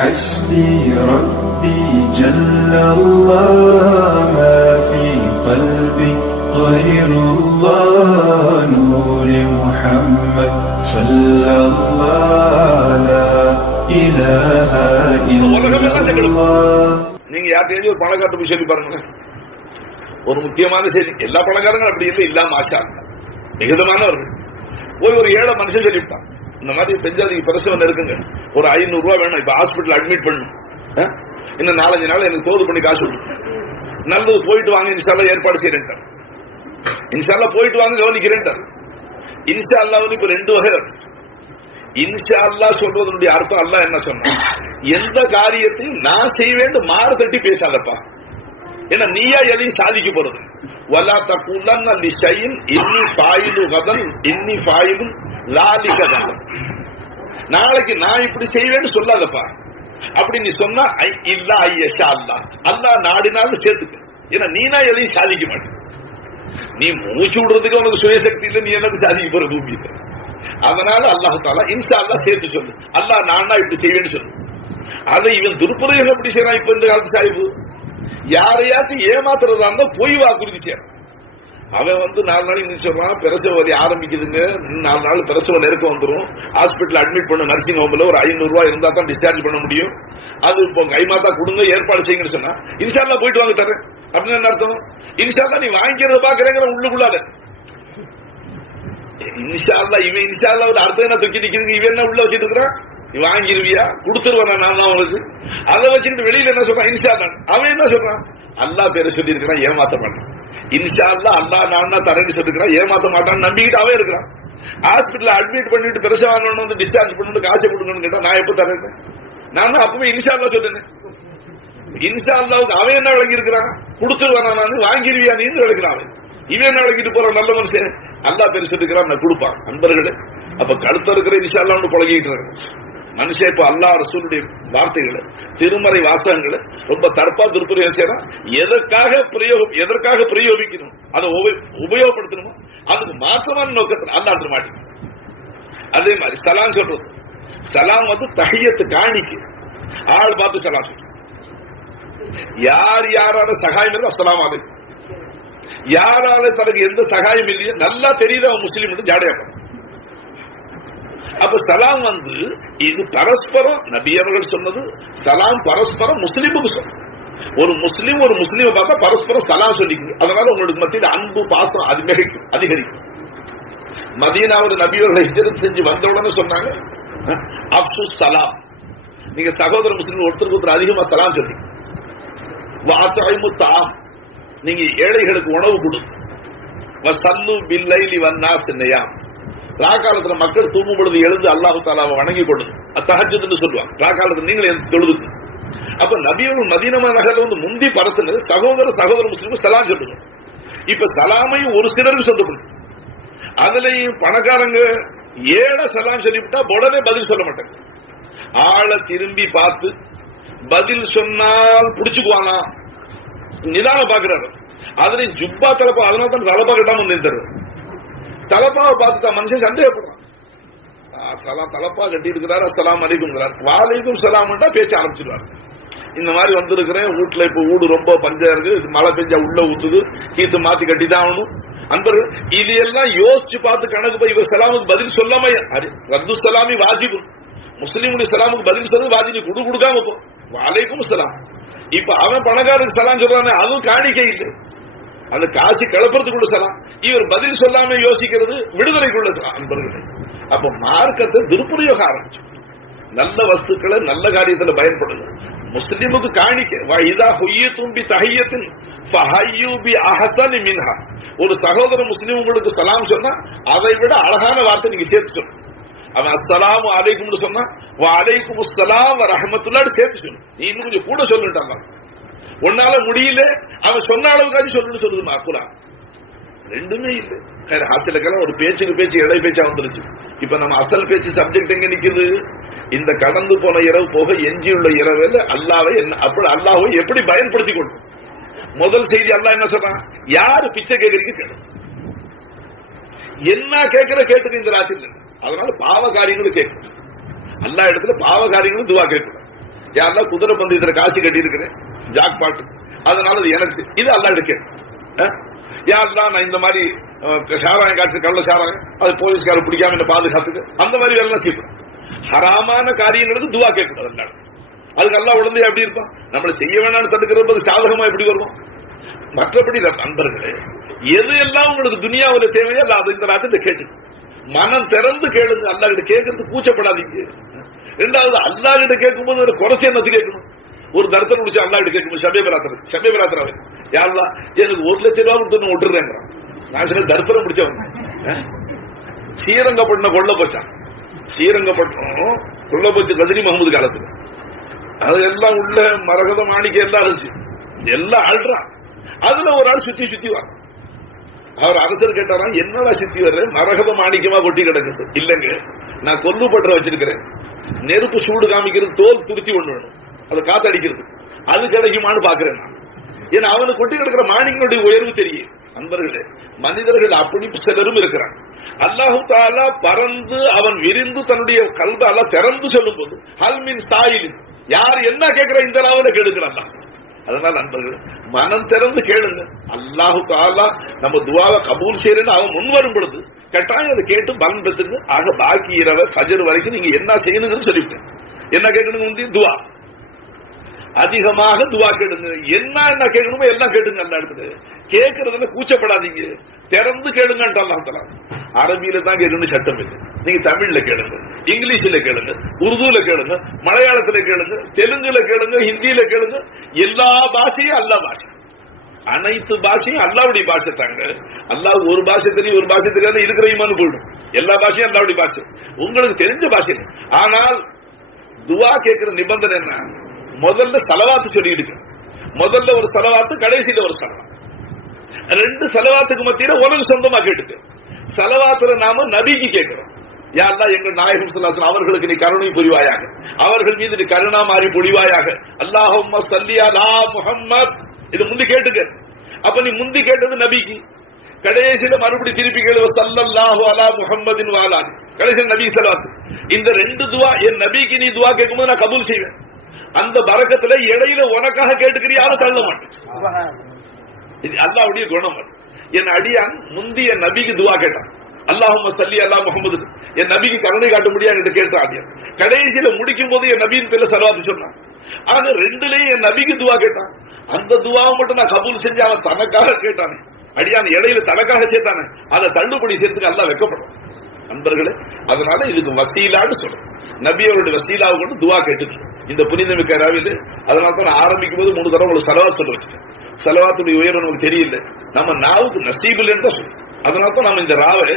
حسبي ربي جل الله ما في قلبي غير الله نور محمد صلى الله لا إله إلا الله. நீங்க யார்கிட்டயும் ஒரு பணக்காரத்தை போய் சொல்லி பாருங்க, ஒரு முக்கியமான செய்தி. எல்லா பணக்காரங்களும் அப்படி இல்லை, இல்லாம ஆஷா மிகுதமானவர்கள். போய் ஒரு ஏழை மனுஷன் சொல்லிவிட்டான், இந்த மாதிரி பெஞ்சாதிக்கு பிரசவம் இருக்குங்க, ஒரு 500 ரூபாய் வேணும், இப்ப ஹாஸ்பிட்டல் அட்மிட் பண்ணணும், இன்னும் 4-5 நாள் எனக்கு தோது பண்ணி காசு கொடுத்து, நல்லது போயிட்டு வாங்க, இன்ஷால்லா ஏற்பாடு செய்யறேன், இன்ஷால்லா போயிட்டு வாங்க கவனிக்கிறேன். இன்ஷால்லா வந்து இப்ப 2 வகை இருக்கு. இன்ஷால்லா சொல்றதனுடைய அர்த்தம் அல்லாஹ் என்ன சொன்னா, எந்த காரியத்தையும் நான் செய்வேன் மாறு தட்டி பேசாதப்பா, ஏன்னா நீயா எதையும் சாதிக்க போறது. வலா தகுலன்ன லிஷைஇன் இன்னி ஃபாயிலு கதன் இன்னி ஃபாயிலுன் லாலிக கதன், நாளைக்கு நான் இப்படி செய்வேன்னு சொல்லாதப்பா. அப்படி நீ சொன்னா இல்ல ஐயஷா அல்லாஹ், அல்லாஹ் நாடினாலும் சேர்த்துக்க, ஏன்னா நீனா எதையும் சாதிக்க மாட்டேன். நீ மூச்சு விடுறதுக்கு உனக்கு சுயசக்தி இல்லை, நீ எனக்கு சாதிக்க போற பூமியில. அதனால அல்லாஹ் தாலா இன்ஷா அல்லாஹ் சேர்த்து சொல்லு, அல்லாஹ் நான் இப்படி செய்வேன்னு சொல்லு. அதை இவன் துருப்புரையாக எப்படி செய்யறான் இப்ப இந்த காலத்து சாய்வு. யாரையாச்சும் ஏமாத்துறதா இருந்தா பொய் வாக்குறுதி செய்யறான். அவன் வந்து 4 நாளைக்கு சொல்றான், பிரசவ வரி ஆரம்பிக்குதுங்க, 4 நாள் பிரசவ நெருக்க வந்துடும், ஹாஸ்பிட்டல் அட்மிட் பண்ண நர்சிங் ஹோம்ல ஒரு 500 ரூபாய் இருந்தா தான் டிஸ்சார்ஜ் பண்ண முடியும், அது இப்போ கைமாத்தா கொடுங்க ஏற்பாடு செய்யுங்கன்னு சொன்னா இன்ஷா அல்லாஹ் போயிட்டு வாங்க தரேன் அப்படின்னு என்ன அர்த்தம்? இன்ஷா அல்லாஹ் நீ வாங்கிக்கிறத பாக்குறேங்கிற உள்ளுக்குள்ளாத இன்ஷா அல்லாஹ். இவன் இன்ஷா அல்லாஹ் ஒரு அர்த்தம் என்ன தூக்கி நிக்குதுங்க, இவன் என்ன உள்ள வச்சிட்டு இருக்கிறான், நீ வாங்கிருவியா கொடுத்துருவான் நான் தான் உனக்கு, அதை வச்சுக்கிட்டு வெளியில என்ன சொல்றான் இன்ஷா அல்லாஹ். அவன் என்ன சொல்றான், அல்லாஹ் பேரை சொல்லி இருக்கிறான், ஏமாத்த மாட்டான். இன்ஷா அல்லாஹ் அல்லாஹ் நான் தான் தரேன்னு சொல்லிருக்கிறான், ஏமாத்த மாட்டான்னு நம்பிக்கிட்டு அவன் இருக்கிறான். ஹாஸ்பிட்டல் அட்மிட் பண்ணிட்டு பிரசவானவன் வந்து டிஸ்சார்ஜ் பண்ணிட்டு காசை கொடுங்கன்னு கேட்டா நான் எப்ப தரேன், நான் தான் அப்பவே இன்ஷா அல்லாஹ் சொல்றேன். இன்ஷா அல்லாஹ்வுக்கு அவன் என்ன விளங்கி இருக்கிறான், கொடுத்துருவானா நான் வாங்கிருவியா நீ விளக்கிறான். இவன் என்ன விளக்கிட்டு போறான், நல்ல மனுஷன், அல்லாஹ் பேர் சொல்லிருக்கிறான் நான் கொடுப்பான். நண்பர்களே, அப்ப கழுத்த இருக்கிற இன்ஷா அல்லாஹ்னு பழகிட்டு இருக்க மனுஷன் இப்ப அல்லாஹ் ரசூலுடைய வார்த்தைகளை திருமறை வாசகங்களை ரொம்ப தற்பா துர்பிரயோகம் செய்யறான். எதற்காக பிரயோகிக்கணும், அதை உபயோகப்படுத்தணுமோ அதுக்கு மாற்றமான நோக்கத்தில் அல்லாஹ் மாட்டி. அதே மாதிரி சலாம் சொல்றது, சலாம் வந்து தஹியத்து காணிக்கு ஆள் பார்த்து சலாம் சொல்றது. யாரால சகாயம் இல்லை அஸ்ஸலாமு அலைக்கும், யாரால தனக்கு எந்த சகாயம் இல்லையோ நல்லா தெரியுது அவன் முஸ்லீம் ஜாடையா. அப்ப சலாம் வந்து இது பரஸ்பரம், நபி அவர்கள் சொன்னது சலாம் பரஸ்பரம் முஸ்லிமுக்கு சொன்ன. ஒரு முஸ்லீமை பார்த்தா பரஸ்பரம் சலாம் சொல்லிக்கணும். அதனால உங்களுக்கு மத்தியில் அன்பு பாசம் அதிகரிக்கும். மதீனாவோட நபி அவர்களை ஹிஜ்ரத் செஞ்சு வந்த உடனே சொன்னாங்க அப்சுஸ் சலாம், நீங்க சகோதர முஸ்லிம் ஒருத்தருக்கு ஒருத்தர் அதிகமா சலாம் சொல்லி, வாத்ஐமு தாம், நீங்க ஏழைகளுக்கு உணவு கொடு, வஸல்லு பில்லைலி வன்னாஸ் நியாம், ராக்காலத்துல மக்கள் தூங்கும் பொழுது எழுந்து அல்லாஹு தாலாவை வணங்கி கொள்ளுது, தஹஜ்ஜுத்னு சொல்லுவாங்க, ராக்காலத்துல நீங்களே தொழுது. அப்ப நபியவர்கள் மதீனா நகர்ல வந்து முந்தி பரத்துனது சகோதர முஸ்லிம் சலாம் சொல்லுங்க. இப்ப சலாமையும் ஒரு சிலருக்கு சொந்தப்படுத்து, அதுலயும் பணக்காரங்க ஏழை சலாம் சொல்லிவிட்டா உடனே பதில் சொல்ல மாட்டாங்க, ஆளை திரும்பி பார்த்து பதில் சொன்னால் புடிச்சுக்குவானா நிதான பாக்குறாரு. அதுலயும் ஜுப்பா தலப்பா, அதனால தான் தலப்பா கட்டாம வந்து தலப்பாவை பார்த்துட்டா மனுஷன் சந்தேகப்படுறான். தலப்பா கட்டி இருக்கிறார், அஸ்ஸலாமு அலைக்கும், வாலைக்கும் சலாம் பேச்ச ஆரம்பிச்சிருவாரு. இந்த மாதிரி வந்திருக்கிறேன் வீட்டுல, இப்ப வீடு ரொம்ப பஞ்சா இருக்கு, மழை பெஞ்சா உள்ள ஊத்துது, கீத்து மாத்தி கட்டிதான் ஆகணும். அன்பர்கள் இது எல்லாம் யோசிச்சு பார்த்து கணக்கு போய் இவர் சலாமுக்கு பதில் சொல்லாம, ரத்து சலாமி வாஜிபு, முஸ்லீமுடைய சலாமுக்கு பதில் சொல்றது வாஜிபு, கொடுக்காம போ வாலைக்கும் சலாம். இப்ப அவன் பணக்காரருக்கு சலாம் சொல்றானே அதுவும் காணிக்கை இல்லை, அந்த காசு கிளப்புறதுக்குள்ள சலாம். இவர் பதில் சொல்லாம யோசிக்கிறது விடுதலைக்குள்ள சலாம். அன்பர்களே, அப்ப மார்க்கத்தை துருப்பிரயோகம் ஆரம்பிச்சு, நல்ல வஸ்துக்களை நல்ல காரியத்துல பயன்படுங்க. முஸ்லிமுக்கு காணிக்க இதா ஹுய்யத்தும் பி தஹியத்தின் ஃபஹய்யு பி அஹ்ஸனி மின்ஹா, ஒரு சகோதர முஸ்லிம் உங்களுக்கு சலாம் சொன்னா அதை விட அழகான வார்த்தை நீங்க சேர்த்து சொல்லணும். அவன் அஸ்ஸலாமு அலைக்கும்னு சொன்னா வ அலைக்கும் அஸ்ஸலாம் வ ரஹ்மத்துல்லாஹி சேர்த்து சொல்லணும். நீ இன்னும் கொஞ்சம் கூட சொல்லிட்டாங்க, உன்னால முடியல அவன் சொன்ன அளவுக்காச்சும் சொல்லணும்னு சொல்லுதுமா குர்ஆன். ரெண்டுமே இல்லை. ஹாஸ்டலுக்கெல்லாம் ஒரு பேச்சு இடை பேச்சா வந்துருச்சு. இப்ப நம்ம அசல் பேச்சு சப்ஜெக்ட் எங்க நிக்குது, இந்த கடந்து போன இரவு போக எஞ்சியுள்ள இரவில் அல்லாஹ்வை அல்லாஹ்வை எப்படி பயன்படுத்திக் கொள்ளும். முதல் செய்தி அல்லாஹ் என்ன சொல்றான், யாரு பிச்சை கேட்கறீங்க கேளு, என்ன கேட்கிற கேட்டுக்கு இந்த ராசியில். அதனால பாவ காரியங்களும் கேட்கணும், அல்லா இடத்துல பாவ காரியங்களும் துவா கேட்கணும். யாரெல்லாம் குதிரை பந்தயத்துல காசு கட்டி இருக்கிறேன் ஜாக் பாட்டு, அதனால அது எனக்கு இது அல்லா எடுக்க. யாரெல்லாம் நான் இந்த மாதிரி சாராயம் காற்று கள்ள சாராயம் அது போலீஸ்கார பிடிக்காம என்ன பாதுகாத்துக்கு அந்த மாதிரி வேலை செய்யணும். ஹராமான காரியங்களுக்கு துவா கேட்கக்கூடாது அல்லா. அதுக்கு அல்லா உடனே அப்படி இருக்கும், நம்மளை செய்ய வேணாம்னு தடுக்கிறது சாதகமா எப்படி வருவோம். மற்றபடி நண்பர்களே, எது எல்லாம் உங்களுக்கு துனியாவில் தேவையோ அல்ல அதை இந்த நாட்டில் கேட்டு மனம் திறந்து கேளுங்க. அல்லா கிட்ட கேட்கறது கூச்சப்படாதீங்க. ரெண்டாவது, அல்லா கிட்ட கேட்கும்போது ஒரு குறைச்சி என்னத்து கேட்கணும். ஒரு தரத்தில் முடிச்சு அல்லா கிட்ட கேட்கும்போது சபே பிரார்த்தனை யாருலா எனக்கு 1 லட்சம் ரூபாய் கொடுத்து விட்டுறேங்க. நான் சில தரித்திரம் முடிச்சவன். ஸ்ரீரங்கப்பட்டினம் கொள்ள போச்சான். ஸ்ரீரங்கப்பட்டினம் கொள்ள போச்சு கதிரி முகமது காலத்துல. அது எல்லாம் உள்ள மரகத மாணிக்க எல்லாம் இருந்துச்சு, எல்லாம் ஆள்றான். அதுல ஒரு ஆள் சுத்தி சுத்தி வர. அவர் அரசர் கேட்டாராம், என்னடா சுத்தி வர்ற, மரகத மாணிக்கமா கொட்டி கிடக்குது. இல்லங்க, நான் கொல்லு பற்ற வச்சிருக்கிறேன், நெருப்பு சூடு காமிக்கிறது தோல் துருத்தி ஒண்ணு வேணும், அதை காத்தடிக்கிறது, அது கிடைக்குமான்னு பாக்குறேன் நான். ஏன்னா அவனுக்கு கொட்டி கிடக்கிற மாணிக்கனுடைய உயர்வு தெரியும். அன்பர்களே, மனிதர்கள் அப்படி சிலரும் இருக்கிறான். அல்லாஹு தாலா பறந்து அவன் விரிந்து தன்னுடைய கல்வ அல்ல திறந்து சொல்லும் போது ஹல்மின் சாயில் யார் என்ன கேட்கிற இந்த அளவுல கேளுக்கிறான். அதனால நண்பர்கள், மனம் திறந்து கேளுங்க. அல்லாஹு தாலா நம்ம துவாவை கபூல் செய்யறேன்னு அவன் முன் வரும் பொழுது கட்டாயம் அதை கேட்டு பலன் பெற்றுங்க. ஆக பாக்கி இரவு ஃபஜர் வரைக்கும் நீங்க என்ன செய்யணுங்கன்னு சொல்லிவிட்டேன். என்ன கேட்கணுங்க, துவா அதிகமாக துவா கேளுங்க. என்ன கேட்கணுமோ எல்லாம் கேட்டுங்க. அந்த இடத்துல கேட்கறதுல கூச்சப்படாதீங்க, திறந்து கேளுங்க. அரபியில தான் கேட்கணும் சட்டம் இல்லை. நீங்க தமிழ்ல கேளுங்க, இங்கிலீஷ்ல கேளுங்க, உருதுல கேளுங்க, மலையாளத்துல கேளுங்க, தெலுங்குல கேளுங்க, ஹிந்தியில கேளுங்க. எல்லா பாஷையும் அல்லா பாஷை, அனைத்து பாஷையும் அல்லாவுடைய பாஷை தாங்க. அல்லாஹ் ஒரு பாஷை தெரியும், ஒரு பாஷை தெரியாது, இருக்கிற ஈமான் போயிடும். எல்லா பாஷையும் அல்லாவுடைய பாஷை, உங்களுக்கு தெரிஞ்ச பாஷை. ஆனால் துவா கேட்கிற நிபந்தனை என்ன, முதல்ல சலவாத்து சொல்லிட்டு, முதல்ல ஒரு சலவாத்து, கடைசியில ஒரு சலவாத்து. 2 சலவாத்துக்கு மத்தியில உனக்கு சொந்தமா கேட்டுக்க. சலவாத்துல நாம நபிக்கு கேட்கிறோம், யா அல்லாஹ் எங்கள் நாயகம் ஸல்லல்லாஹு அலைஹி வஸல்லம் அவர்களுக்கு நீ கருணை புரிவாயாக, அவர்கள் மீது நீ கருணா மாறி பொழிவாயாக. அல்லாஹும்ம ஸல்லி அலா முஹம்மத். இது முந்தி கேட்டுக்க. அப்ப நீ முந்தி கேட்டது நபிக்கு, கடைசியில மறுபடி திருப்பி கேளு ஸல்லல்லாஹு அலா முஹம்மதின் வ அலா, கடைசியில நபி ஸல்லல்லாஹு. இந்த 2 துவா என் நபிக்கு நீ துவா கேட்கும்போது நான் கபூல் செய்வேன். அந்த பரக்கத்துல இடையில உனக்காக கேட்டுக்கிறியால தள்ள மாட்டேன். அல்லாஹ்வுடைய குணம். என் அடியான் முந்திய நபிக்கு துவா கேட்டான், அல்லாஹும்ம ஸல்லி அலா முஹம்மது, என் நபிக்கு கருணை காட்ட முடியாது கேட்டான் அடியான். கடைசியில முடிக்கும் போது என் நபியின் பேர்ல ஸலவாத் சொன்னான். ஆக 2லயும் என் நபிக்கு துவா கேட்டான். அந்த துவாவை மட்டும் நான் கபூல் செஞ்சு அவன் தனக்காக கேட்டானே, அடியான் இடையில தனக்காக சேர்த்தானே, அதை தள்ளுபடி சேர்த்துக்கு அல்லாஹ் வெட்கப்படும். நண்பர்களே, அதனால இதுக்கு வசீலான்னு சொல்றேன். நபி அவருடைய வசீலாவை கொண்டு துவா கேட்டு இந்த புனிதமிக்க ராவில. அதனால தான் நான் ஆரம்பிக்கும் போது 3 தடவை உங்களுக்கு சலவாத் சொல்ல வச்சுட்டேன். சலவாத்துடைய உயர்வு நமக்கு தெரியல, நம்ம நாவுக்கு நசீபில் தான் சொல்றோம். அதனால தான் நம்ம இந்த ராவை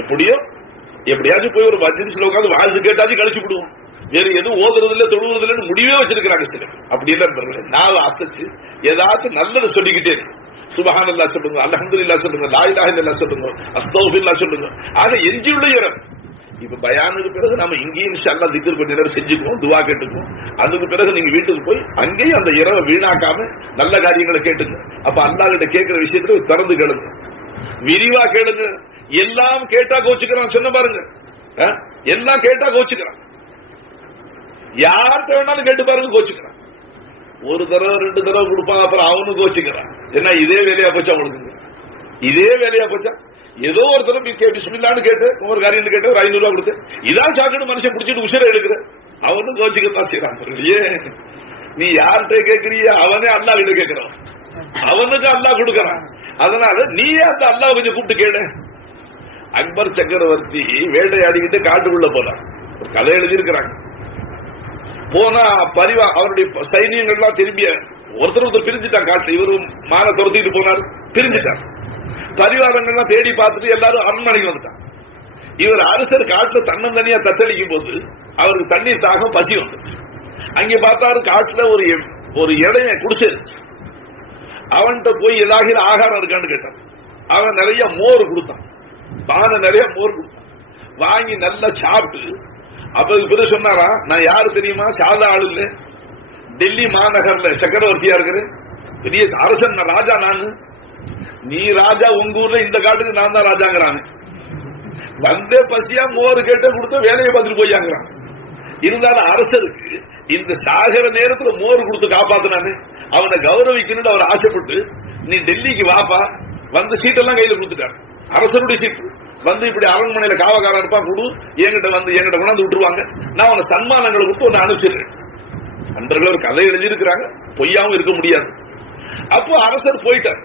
எப்படியாச்சும் போய் ஒரு மஜ்லிஸ்ல உட்காந்து வாழ்த்து கேட்டாச்சும் கழிச்சு விடுவோம். வேற எதுவும் ஓதுறது இல்ல, தொழுவது இல்லைன்னு முடிவே வச்சிருக்கிறாங்க சிலர். அப்படி இல்லை, நாவை அசைச்சு ஏதாச்சும் நல்லது சொல்லிக்கிட்டே இருக்கு. சுப்ஹானல்லாஹ் சொல்லுங்க, அல்ஹம்துலில்லாஹ் சொல்லுங்க, லா இலாஹ இல்லல்லாஹ் சொல்லுங்க, அஸ்தக்ஃபிருல்லாஹ் சொல்லுங்க. ஆக எஞ்சியுள்ள இடம். இப்ப பயானுக்கு பிறகு நம்ம இங்கேயும் இன்ஷாஅல்லாஹ் திக்ர் கொஞ்ச நேரம் செஞ்சுக்குவோம், துவா கேட்டுக்குவோம். அதுக்கு பிறகு நீங்க வீட்டுக்கு போய் அங்கேயும் அந்த இரவை வீணாக்காம நல்ல காரியங்களை கேட்டுங்க. அப்ப அல்லாஹ் கிட்ட கேட்கிற விஷயத்துல திறந்து கேளுங்க, விரிவா கேளுங்க. எல்லாம் கேட்டா கோச்சுக்கிறான் சொன்ன பாருங்க, எல்லாம் கேட்டா கோச்சுக்கிறான். யார்கிட்ட வேணாலும் கேட்டு பாருங்க, கோச்சுக்கிறான். 1 தடவை 2 தடவை கொடுப்பாங்க, அப்புறம் அவனும் கோச்சுக்கிறான். என்ன இதே வேலையா போச்சா உங்களுக்கு? இதே வேலையா போச்சா? ஏதோ ஒரு தடவை பிஸ்மில்லான்னு கேட்டு ஒரு காரியம் கேட்டு ஒரு 500 ரூபாய் கொடுத்து இதான் சாக்குன்னு மனுஷன் பிடிச்சிட்டு உஷர எடுக்கிற, அவனும் கோச்சுக்கத்தான் செய்யறான். ஏன் நீ யார்கிட்ட கேட்கிறிய, அவனே அல்லாஹ் கிட்ட கேட்கிறான், அவனுக்கு அல்லாஹ் கொடுக்கறான். அதனால நீ அந்த அல்லாஹ் கொஞ்சம் கூப்பிட்டு கேளு. அக்பர் சக்கரவர்த்தி வேட்டையாடிக்கிட்டு காட்டுக்குள்ள போனார். ஒரு கதை எழுதியிருக்கிறாங்க. போனா பரிவா அவருடைய சைனியங்கள்லாம் திரும்பிய ஒருத்தர் பிரிஞ்சுட்டான். காட்டு இவரும் மான துரத்திட்டு போனார், பிரிஞ்சுட்டார். பரிவாரங்கள்லாம் தேடி பார்த்துட்டு எல்லாரும் அரண்மனைக்கு வந்துட்டான். இவர் அரசர் காட்டுல தன்னந்தனியா தத்தளிக்கும் போது அவருக்கு தண்ணீர் தாகம், பசி வந்து அங்க பார்த்தாரு. காட்டுல ஒரு இடைய குடிச்சிருச்சு. அவன்கிட்ட போய் ஏதாவது ஆகாரம் இருக்கான்னு கேட்டான். அவன் நிறைய மோர் கொடுத்தான், பானை நிறைய மோர் கொடுத்தான். வாங்கி நல்லா சாப்பிட்டு அப்ப பிறகு சொன்னாரா, நான் யாரு தெரியுமா, சாதா ஆளு இல்ல, டெல்லி மாநகர்ல சக்கரவர்த்தியா இருக்கிறேன், பெரிய அரசன், ராஜா நானு. நீ ராஜா, உங்க ஊர்ல இந்த காட்டுக்கு நான் தான் ராஜாங்கிறான். வந்தே பசியா மோர் கேட்ட கொடுத்த வேலையை பார்த்துட்டு போயாங்கிறான். இருந்தாலும் அரசருக்கு இந்த சாகர நேரத்துல மோர் கொடுத்து காப்பாத்தினானு அவனை கௌரவிக்கணும்னு அவர் ஆசைப்பட்டு நீ டெல்லிக்கு வாப்பா வந்து சீட்டெல்லாம் கையில கொடுத்துட்டாரு. அரசருடைய சீட்டு வந்து இப்படி அரண்மனையில காவக்காரன் இருப்பான் கொடு என்கிட்ட கொண்டாந்து விட்டுருவாங்க, நான் அவனை சன்மானங்களை கொடுத்து ஒன்னு அனுப்பிச்சிடுறேன். நண்பர்கள் ஒரு கதை எழுதியிருக்கிறாங்க, பொய்யாவும் இருக்க முடியாது. அப்போ அரசர் போயிட்டார்.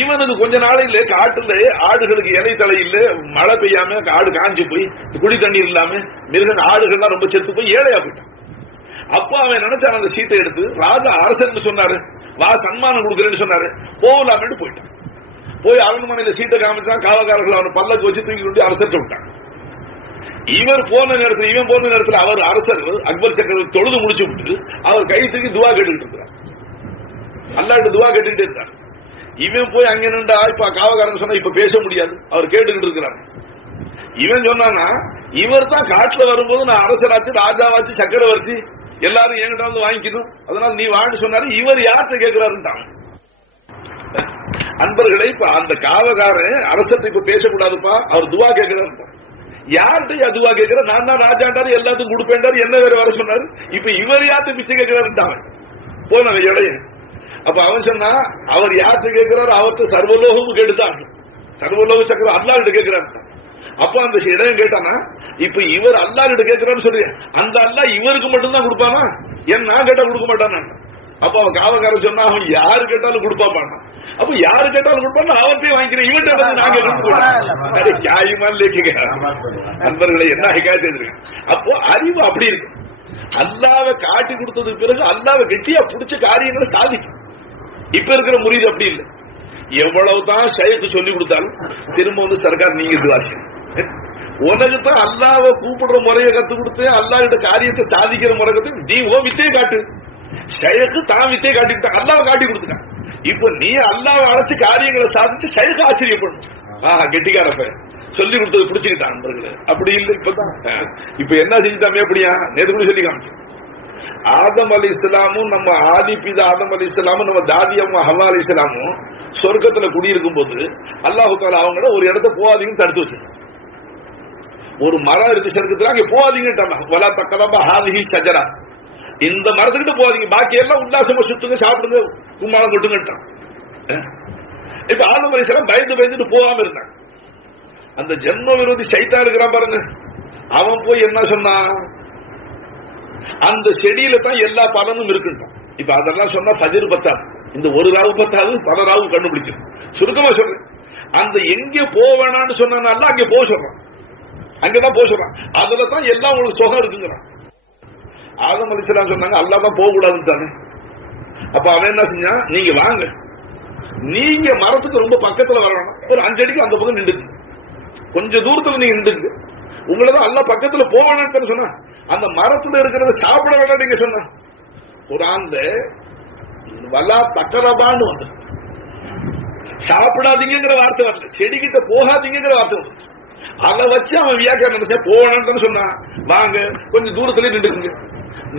இவனுக்கு கொஞ்ச நாளையில காட்டுல ஆடுகளுக்கு இலை தலை இல்ல, மழை பெய்யாம ஆடு காஞ்சி போய் குடி தண்ணீர் இல்லாம மிருக ஆடுகள்லாம் ரொம்ப செத்து போய் ஏழையா போயிட்டான். அப்போ அவன் நினைச்சான் அந்த சீட்டை எடுத்து ராஜா அரசர் சொன்னாரு, வா சன்மானம் கொடுக்குறேன்னு சொன்னாரு, போகலாம்னு போயிட்டான். போய் அரண்மனையில சீட்டை காமிச்சான். காவல்காரர்கள் அவனை பல்லக்கு வச்சு தூக்கி கொண்டு அரசர்கிட்ட விட்டான். இவன் போன நேரத்தில் அவர் அரசர் அக்பர் சக்கரவர்த்தி தொழுது முடிச்சு விட்டு அவர் கை தூக்கி துவா கேட்டுக்கிட்டு இருக்கிறார். அல்லாஹ்ட்ட துவா கேட்டுக்கிட்டே இருந்தார். இவன் போய் அங்க நின்றா இப்ப காவல்காரன் சொன்னா இப்ப பேச முடியாது, அவர் கேட்டுக்கிட்டு இருக்கிறார். இவன் சொன்னானா இவர் தான் காட்டுல வரும்போது நான் அரசராச்சு ராஜாவாச்சு சக்கரவர்த்தி எல்லாரும் என்கிட்ட வந்து வாங்கிக்கணும், அதனால நீ வான்னு சொன்னாரு. இவர் யார்கிட்ட கேட்கிறாருன்ட்டான். அன்பர்களே, இப்ப அந்த காவகாரன் அரசத்தை இப்ப பேசக்கூடாதுப்பா, அவர் துவா கேட்கிறாரு. யார்கிட்ட துவா கேட்கிற? நான் தான் ராஜாண்டாரு, எல்லாத்துக்கும் கொடுப்பேன்டாரு, என்ன வேற வர சொன்னாரு. இப்ப இவர் யார்கிட்ட பிச்சை கேட்கிறாருட்டாங்க போன இடைய. அப்ப அவன் சொன்னா அவர் யார்கிட்ட கேட்கிறாரு, அவர்கிட்ட சர்வலோகமும் கேட்டுதான், சர்வலோக சக்கரம் அல்லாஹ்கிட்ட கேட்கிறாரு. அப்ப அந்த இடம் கேட்டானா இப்ப இவர் அல்லாஹ்கிட்ட கேட்கிறான்னு சொல்லி அந்த அல்லாஹ் இவருக்கு மட்டும்தான் கொடுப்பானா, ஏன் நான் கேட்டா கொடுக்க மாட்டானா? அப்ப அவன் காவல்காரன் சொன்னா அவன் யாரு கேட்டாலும் கொடுப்பான். அப்ப யாரு கேட்டாலும் கொடுப்பான், அவர்த்தையும் வாங்கிக்கிறேன், இவன்கிட்ட நாங்க நியாயமா நண்பர்களை என்ன கேட்டு. அப்போ அறிவு அப்படி இருக்கு. அல்லாவை காட்டி கொடுத்ததுக்கு பிறகு அல்லாவை கெட்டியா பிடிச்ச காரியங்களை சாதிக்கும். இப்ப இருக்கிற முறியது அப்படி இல்லை. எவ்வளவுதான் ஷைக்கு சொல்லி கொடுத்தாலும் திரும்ப வந்து சர்க்கார் நீங்க இதுவாசி உனக்கு தான் அல்லாவை கூப்பிடுற முறையை கத்து கொடுத்து அல்லாஹ்கிட்ட காரியத்தை சாதிக்கிற முறை கத்து நீ ஓ வித்தையை காட்டு. ஷைக்கு தான் வித்தையை காட்டிக்கிட்ட அல்லாவை காட்டி கொடுத்துட்டான். இப்ப நீ அல்லாவை அழைச்சு காரியங்களை சாதிச்சு ஷைக்கு ஆச்சரியப்படும். கெட்டிக்காரப்ப சொல்லி கொடுத்தது பிடிச்சுக்கிட்டான் நண்பர்களே. அப்படி இல்லை. இப்ப என்ன செஞ்சுட்டாமே அப்படியா நேற்று கூட சொல்லி காமிச்சு. ஆதம் அலி இஸ்லாமும் நம்ம ஆதி பிதா ஆதம் அலி இஸ்லாமும் நம்ம தாதி அம்மா ஹவ்வா அலி இஸ்லாமும் சொர்க்கத்துல குடியிருக்கும் போது அல்லாஹ் தஆலா அவங்கள ஒரு இடத்த போகாதீங்கன்னு தடுத்து வச்சு, ஒரு மரம் இருக்கு சொர்க்கத்துல, அங்க போகாதீங்கட்டாங்க. வலா தக்கரபா ஹாதிஹி ஷஜரா, இந்த மரத்துக்கிட்ட போகாதீங்க, பாக்கி எல்லாம் உல்லாசமா சுத்துங்க, சாப்பிடுங்க, கும்மாளம் கொட்டுங்கட்டான். இப்ப ஆதம் அலி இஸ்லாம் பயந்துட்டு போகாம இருந்தாங்க. அந்த ஜென்ம விரோதி சைத்தான் இருக்கிறான் பாருங்க, அவன் போய் என்ன சொன்னான், அந்த செடியில தான் எல்லா பலனும் இருக்குன்றான். இப்ப அதெல்லாம் சொன்னா ஃபஜ்ர் பத்தாது, இந்த ஒரு ராவு பத்தாது, பல ராவு கண்டுபிடிக்கும். சுருக்கமா சொல்றேன், அந்த எங்க போவேனான்னு சொன்னால அங்க போக சொல்றான், அங்கதான் போக சொல்றான், அதுல தான் எல்லாம் உங்களுக்கு சுகம் இருக்குங்கிறான். ஆதம் அலைஹிஸ்ஸலாம் சொன்னாங்க அல்லாஹ் தான் போக கூடாதுன்னு தானே. அப்ப அவன் என்ன செஞ்சான், நீங்க வாங்க, நீங்க மரத்துக்கு ரொம்ப பக்கத்துல வரணும், ஒரு 5 அடிக்கு அந்த பக்கம் நின்றுக்கு, கொஞ்சம் தூரத்துல நீங்க நின்றுக்கு, உங்களதான் அல்லாஹ் பக்கத்துல போவேன்னு சொன்னா, அந்த மரத்துல இருக்கிறத சாப்பிட வேண்டாம் நீங்க சொன்ன குர்ஆன்ல வலா தக்கரபான்னு வந்து சாப்பிடாதீங்கிற வார்த்தை வரல, செடிகிட்ட போகாதீங்கிற வார்த்தை வந்து. அதை வச்சு அவன் வியாக்கியானம் போவேன்னு சொன்னான். வாங்க கொஞ்சம் தூரத்துல நின்றுக்குங்க,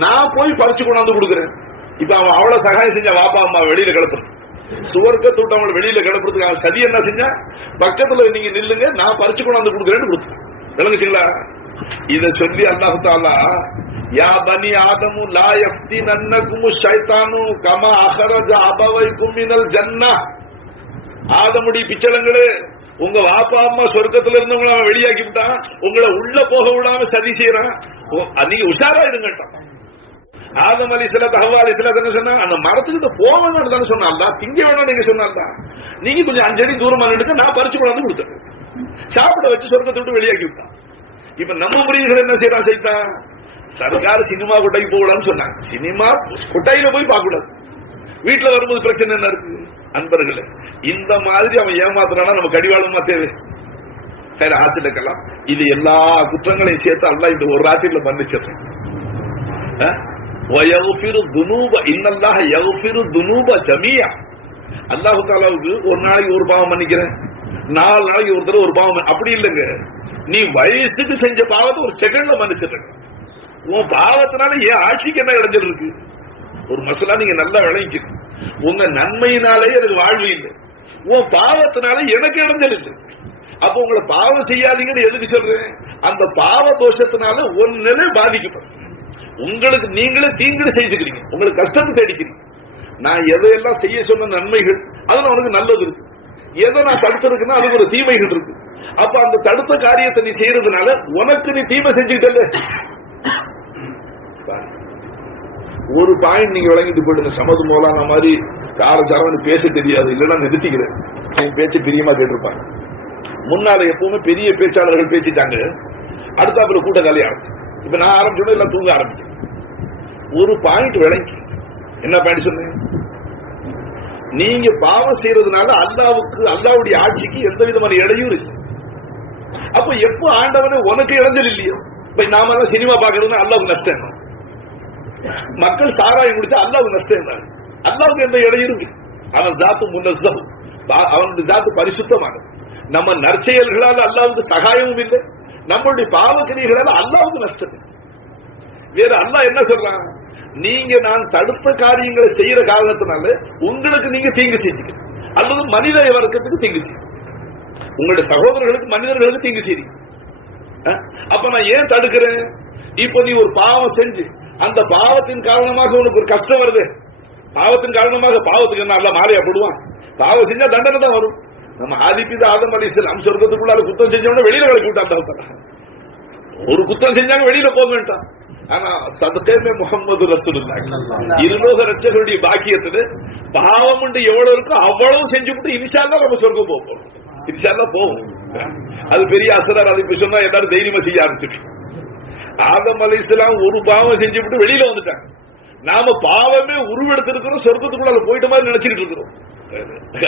நான் போய் பறிச்சு கொண்டாந்து கொடுக்குறேன். இப்ப அவன் அவ்வளவு சகாயம் செஞ்சா வாப்பா அம்மா வெளியில கிளப்புறது, சுவர்க்கத்தை விட்டு அவங்களை வெளியில கிளப்புறதுக்கு அவன் சதி என்ன செஞ்சா, பக்கத்துல நீங்க நில்லுங்க, நான் பறிச்சு கொண்டாந்து கொடுக்குறேன்னு கொடுத்து. விளங்குச்சுங்களா? இத சொல்லி அல்லாஹ் தஆலா யா பனி ஆதமு லா யஃப்தினன்னகும் ஷைத்தானு கமா அஹ்ரஜ அபவைக்கும் மினல் ஜன்னah, ஆதமுடைய பிச்சளங்களே, உங்க வாப்பா அம்மா சொர்க்கத்துல இருந்தவங்கள அவன் வெளியாக்கி விட்டான், உங்களை உள்ள போக விடாம சதி செய்யறான், நீங்க உஷாரா இருங்கட்டான். ஆதம் அலைஹிஸ்ஸலாம் ஹவ்வா அலைஹிஸ்ஸலாம் என்ன சொன்னா, அந்த மரத்துக்கிட்ட போவேன்னு தானே சொன்னால்ல, திங்க வேணாம் நீங்க சொன்னால்ல, நீங்க கொஞ்சம் 5 அடி தூரமா நின்னுட்டு நான் பறிச்சு கொண்டாந்து கொடுத்தேன், சாப்பிட வச்சு சொர்க்கத்தை விட்டு வெளியாக்கி விட்டான். இப்ப நம்ம முறைகள் என்ன செய்யறான் சைத்தான், சர்க்கார் சினிமா கொட்டைக்கு போகலான்னு சொன்னாங்க, சினிமா கொட்டையில போய் பார்க்க கூடாது, வீட்டுல வரும்போது பிரச்சனை என்ன இருக்கு அன்பர்களே. இந்த மாதிரி அவன் ஏமாத்துறானா நம்ம கடிவாளமா தேவை சரி ஆசிரியக்கலாம். இது எல்லா குற்றங்களையும் சேர்த்து அல்லாஹ் இந்த ஒரு ராத்திரில மன்னிச்சிடுறேன். அல்லாஹு தஆலாவுக்கு ஒரு நாளைக்கு ஒரு பாவம் மன்னிக்கிறேன், 4 நாளைக்கு ஒரு தடவை ஒரு பாவம், அப்படி இல்லைங்க. நீ வயசுக்கு செஞ்ச பாவத்தை ஒரு செகண்ட்ல மன்னிச்சிடுறேன். உன் பாவத்தினால ஏன் ஆட்சிக்கு என்ன இடைஞ்சல் இருக்கு? ஒரு மசலா நீங்க நல்லா விளங்கிக்கணும். உங்க நன்மையினாலே எனக்கு வாழ்வு இல்லை, உன் பாவத்தினால எனக்கு இடைஞ்சல் இல்லை. அப்ப உங்களை பாவம் செய்யாதீங்கன்னு எதுக்கு சொல்றேன்? அந்த பாவ தோஷத்தினால ஒரு நிலை பாதிக்கப்படும். உங்களுக்கு நீங்களே தீங்கு செய்துக்கிறீங்க, உங்களுக்கு கஷ்டத்தை தேடிக்கிறீங்க. நான் எதையெல்லாம் செய்ய சொன்ன நன்மைகள் அதுல உனக்கு நல்லது இருக்கு, எதை நான் தடுத்திருக்குன்னா அதுக்கு ஒரு தீமைகள் இருக்கு. அப்ப அந்த தடுத்த காரியத்தை நீ செய்யறதுனால உனக்கு நீ தீமை செஞ்சுக்கிட்டல. ஒரு பாயிண்ட் நீங்க விளங்கிட்டு போயிடுங்க. சமது மோலான மாதிரி காரச்சாரம் பேச தெரியாது, இல்லைன்னா நிறுத்திக்கிறேன். என் பேச்சு பிரியமா கேட்டிருப்பாங்க. முன்னால எப்பவுமே பெரிய பேச்சாளர்கள் பேசிட்டாங்க, அடுத்தாப்புல கூட்ட காலி ஆரம்பிச்சு. இப்ப நான் ஆரம்பிச்சோட எல்லாம் தூங்க ஆரம்பிச்சேன். ஒரு பாயிண்ட் விளங்கி என்ன பாயிண்ட் சொன்னேன், நீங்க பாவம் செய்யறதுனால அல்லாவுக்கு அல்லாவுடைய ஆட்சிக்கு எந்த விதமான இடையூறு இல்லை. அப்ப எப்ப ஆண்டவனே உனக்கு இடைஞ்சல் இல்லையோ, இப்ப நாம எல்லாம் சினிமா பாக்குறதுன்னா அல்லாவுக்கு நஷ்டம் என்ன, மக்கள் சாராயம் குடிச்சா அல்லாவுக்கு நஷ்டம் என்ன, அல்லாவுக்கு எந்த இடையூறு. அவன் ஜாத்து முன்னசம், அவனுடைய ஜாத்து பரிசுத்தமானது. நம்ம நற்செயல்களால் அல்லாவுக்கு சகாயமும் இல்லை, நம்மளுடைய பாவக்கிரியர்களால் அல்லாவுக்கு நஷ்டம். வேற அல்லாஹ் என்ன சொல்றான், நீங்க நான் தடுத்த காரியங்களை செய்யற காரணத்தினால உங்களுக்கு நீங்க தீங்கு செஞ்சீங்க, அல்லது மனித வர்க்கத்துக்கு தீங்கு செய்யுங்க, உங்களுடைய சகோதரர்களுக்கு மனிதர்களுக்கு தீங்கு செய்யுங்க. அப்ப நான் ஏன் தடுக்கிறேன், இப்ப நீ ஒரு பாவம் செஞ்சு அந்த பாவத்தின் காரணமாக உனக்கு ஒரு கஷ்டம் வருது, பாவத்தின் காரணமாக பாவத்துக்கு என்ன அல்ல மாலையா போடுவான், பாவம் செஞ்சா தண்டனை தான் வரும். நம்ம ஆதிபிதா ஆதம் அலைஹிஸ்ஸலாம் சொர்க்கத்துக்குள்ளால குத்தம் செஞ்சவன வெளியில விளக்கி விட்டான். ஒரு குத்தம் செஞ்சாங்க வெளியில போக வேண்டாம். ஆனா சதகமே முஹம்மது ரசூலுல்லாஹ் இருலோக ரட்சகருடைய பாக்கியத்துல பாவம் எவ்வளவு இருக்கோ அவ்வளவு செஞ்சுட்டு இன்ஷா அல்லாஹ் நம்ம சொர்க்கம் போவோம். இன்ஷா அல்லாஹ் போவோம். அது பெரிய அசரார். அது இப்ப சொன்னா எல்லாரும் தைரியமா செய்ய ஆரம்பிச்சுட்டு. ஆதம் அலைஹிஸ்ஸலாம் ஒரு பாவம் செஞ்சுட்டு வெளியில வந்துட்டாங்க. நாம பாவமே உருவெடுத்திருக்கிறோம், சொர்க்கத்துக்குள்ள போயிட்ட மாதிரி நினைச்சுட்டு இருக்கிறோம்.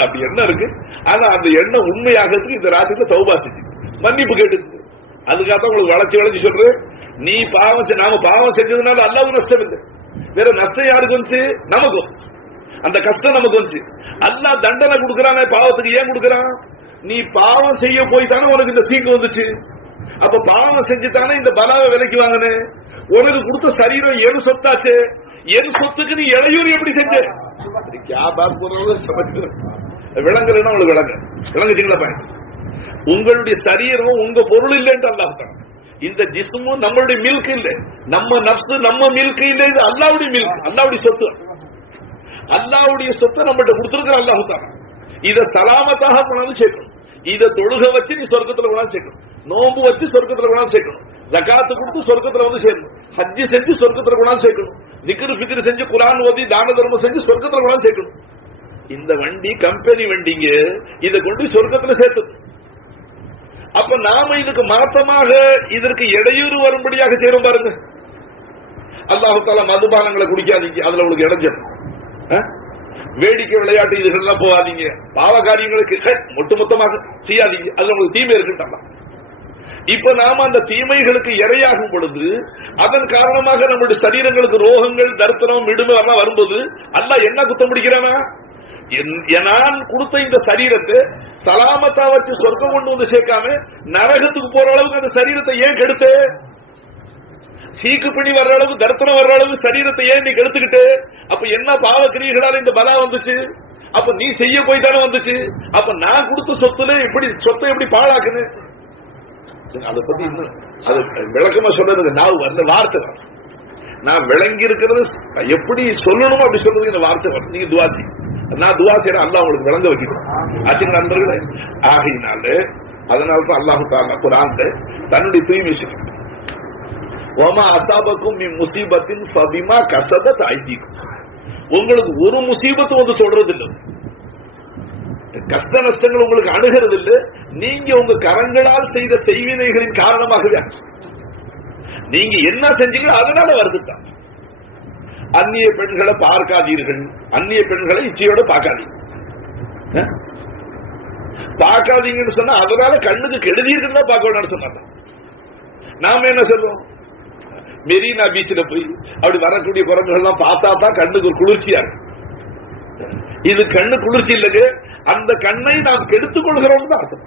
அப்படி என்ன இருக்கு, ஆனா அந்த எண்ணம் உண்மையாகிறதுக்கு இந்த ராத்திரில தௌபா செஞ்சு மன்னிப்பு கேட்டு, அதுக்காக உங்களுக்கு வளைச்சு வளைச்சு சொல்றேன். நீ பாவம் நாம பாவம் செஞ்சதுனால அல்லாஹ்வுக்கு நஷ்டம் இல்லை, வேற நஷ்டம் யாருக்கு வந்துச்சு, நமக்கு வந்துச்சு. அந்த கஷ்டம் நமக்கு வந்துச்சு. அல்லாஹ் தண்டனை கொடுக்கறானே பாவத்துக்கு, ஏன் கொடுக்கறான், நீ பாவம் செய்ய போய் தானே உனக்கு இந்த சீக்கு வந்துச்சு. அப்ப பாவம் செஞ்சு தானே இந்த பலாவை விலைக்கு வாங்கின, உனக்கு கொடுத்த சரீரம் என் சொத்தாச்சு, என் சொத்துக்கு நீ இடையூறு எப்படி செஞ்ச, விளங்கலன்னா உங்களுக்கு விளங்குச்சுங்களா பாயிண்ட். உங்களுடைய சரீரம் உங்க பொருள் இல்லைன்னு அல்லாஹ் தான். இந்த ஜிஸ்மும் நம்மளுடைய மில்க் இல்ல, நம்ம நப்சு நம்ம மில்க் இல்ல, இது அல்லாஹ்வுடைய மில்க், அல்லாஹ்வுடைய சொத்து. அல்லாஹ்வுடைய சொத்தை நம்மகிட்ட கொடுத்திருக்கிற அல்லாஹ் தான். இத சலாமத்தாக கொண்டாந்து சேர்க்கணும், இத தொழுக வச்சு நீ சொர்க்கத்துல கொண்டாந்து சேர்க்கணும், நோம்பு வச்சு சொர்க்கத்துல கொண்டாந்து சேர்க்கணும், ஜகாத்து கொடுத்து சொர்க்கத்துல வந்து சேர்க்கணும், ஹஜ்ஜி செஞ்சு சொர்க்கத்துல கொண்டாந்து சேர்க்கணும், திக்ரு ஃபிக்ர் செஞ்சு குர்ஆன் ஓதி தான தர்மம் செஞ்சு சொர்க்கத்துல கொண்டாந்து சேர்க்கணும். இந்த வண்டி கம்பெனி வண்டிங்க, இதை கொண்டு சொர்க்கத்துல சேர்த்து. அப்ப நாம இதுக்கு மாற்றமாக இதற்கு இடையூறு வரும்படியாக செய்யறோம் பாருங்க. அல்லாஹ் தஆலா மதுபானங்களை குடிக்காதீங்க, அதுல உங்களுக்கு இடைஞ்சல். வேடிக்கை விளையாட்டு இதுகள்லாம் போகாதீங்க, பாவ காரியங்களுக்கு ஒட்டுமொத்தமாக செய்யாதீங்க, அதுல உங்களுக்கு தீமை இருக்குட்டாங்க. இப்ப நாம அந்த தீமைகளுக்கு இரையாகும் பொழுது அதன் காரணமாக நம்முடைய சரீரங்களுக்கு ரோகங்கள், தரித்திரம், மிடுமை எல்லாம் வரும்போது அல்லாஹ் என்ன குத்தம் பிடிக்கிறானா, நான் கொடுத்த இந்த சரீரத்தை சலாமத்தா வச்சு சொர்க்கம் கொண்டு வந்து சேர்க்காம நரகத்துக்கு போற அளவுக்கு அந்த சரீரத்தை ஏன் கெடுத்து, சீக்கு பிணி வர்ற அளவு, தரித்திரம் வர்ற அளவு சரீரத்தை ஏன் நீ கெடுத்துக்கிட்டு, அப்ப என்ன பாவக்கிரியர்களால இந்த பலா வந்துச்சு, அப்ப நீ செய்ய போய் தானே வந்துச்சு. அப்ப நான் கொடுத்த சொத்துல எப்படி சொத்தை எப்படி பாழாக்குன்னு அதை பத்தி இன்னும் அது விளக்கமா சொல்றது நான் வரல, வார்த்தை வர நான் விளங்கி இருக்கிறது எப்படி சொல்லணும் அப்படி சொல்றது இந்த வார்த்தை வர. நீங்க துவாச்சி, நான் துவா செய்யறேன், அல்லாஹ் உங்களுக்கு விளங்க வைக்கணும் ஆச்சு நண்பர்களே. ஆகையினால அதனால்தான் அல்லாஹ் தஆலா குர்ஆன்ல தன்னுடைய தூய்மை சொல்றார், வமா அஸாபக்கும் மின் முஸீபத்தின் ஃபபிமா கஸபத் ஐதீக்கும். உங்களுக்கு ஒரு முசீபத்து வந்து சொல்றது இல்லை, கஷ்ட நஷ்டங்கள் உங்களுக்கு அணுகிறது இல்லை, நீங்க உங்க கரங்களால் செய்த செய்வினைகளின் காரணமாகவே நீங்க என்ன செஞ்சீங்களோ அதனால வருதுதான். அந்நிய பெண்களை பார்க்காதீர்கள், அந்நிய பெண்களை இச்சையோட பார்க்காதீங்க. பார்க்காதீங்கன்னு சொன்னா அதனால கண்ணுக்கு கெடுதீர்கள் தான் பார்க்க வேண்டாம்னு சொன்னாங்க. நாம என்ன சொல்றோம், மெரினா பீச்சில் போய் அப்படி வரக்கூடிய குரங்குகள் எல்லாம் பார்த்தா தான் கண்ணுக்கு ஒரு குளிர்ச்சியா இருக்கு. இது கண்ணு குளிர்ச்சி இல்லைங்க, அந்த கண்ணை நாம் கெடுத்துக் கொள்கிறோம் தான் அர்த்தம்.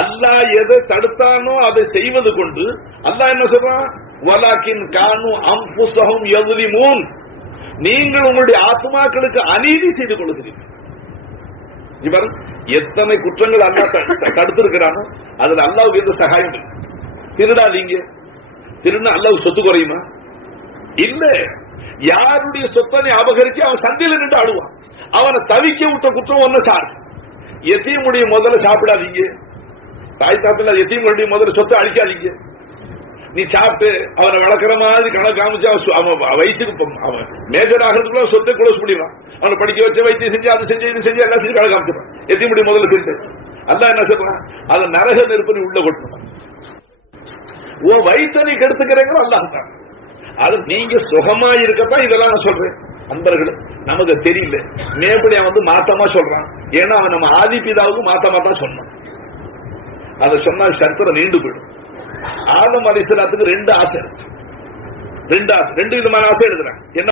அல்லாஹ் எதை தடுத்தானோ அதை செய்வது கொண்டு அல்லாஹ் என்ன சொல்றான், வலாக்கின் கானு அன்புசஹும் யظ்லிமூன், நீங்கள் உங்களுடைய ஆத்மாக்களுக்கு அநீதி செய்து கொள்கிறீர்கள். இவர் எத்தனை குற்றங்கள் அல்லாஹ் தடுத்திருக்கிறானோ அதுல அல்லாஹ்வுக்கு எந்த சகாயம் இல்லை. திருடாதீங்க, திருன்னு அல்லாஹ் சொத்து குறையுமா? இல்ல. யாருடைய சொத்தை நீ அபகரிச்சு அவன் சந்தையில நின்று ஆடுவான். அவனை தவிக்க விட்ட குற்றம் ஒண்ணு சார். எத்தீமுடைய முதல்ல சாப்பிடாதீங்க, தாய் தாப்பில் எத்தீமுடைய முதல்ல சொத்தை அழிக்காதீங்க. நீ சாப்பிட்டு அவனை வளர்க்கிற மாதிரி கணக்கு காமிச்சு அவன் வயசுக்கு அவன் மேஜர் ஆகிறதுக்குள்ள சொத்தை க்ளோஸ் பண்ணிடுவான். அவனை படிக்க வச்ச வைத்தியம் செஞ்சு அது செஞ்சு இது செஞ்சு எல்லாம் செஞ்சு கணக்கு காமிச்சிடான். எத்தீமுடைய முதல்ல திண்டு அல்லாஹ் என்ன சொல்றான்? அதை நரக நெருப்பு உள்ள கொட்டணும். உன் வயிற்றை நீ கெடுத்துக்கிறீங்களோ அல்லாஹ் தான். அது நீங்க சுகமா இருக்கத்தான் இதெல்லாம் நான் சொல்றேன். அன்பர்களே, நமக்கு தெரியல மேபடியா மாத்தமா சொல்றான். ஏன்னா அவன் நம்ம ஆதிபிதாவுக்கு மாத்தமா தான் சொன்னான். அதை சொன்னால் சர்க்கரை நீண்டு போயிடும். ஆதம் அலைஹிஸ்ஸலாத்துக்கு 2 ஆசை இருந்துச்சு. 2 விதமான ஆசை எடுக்கிறான். என்ன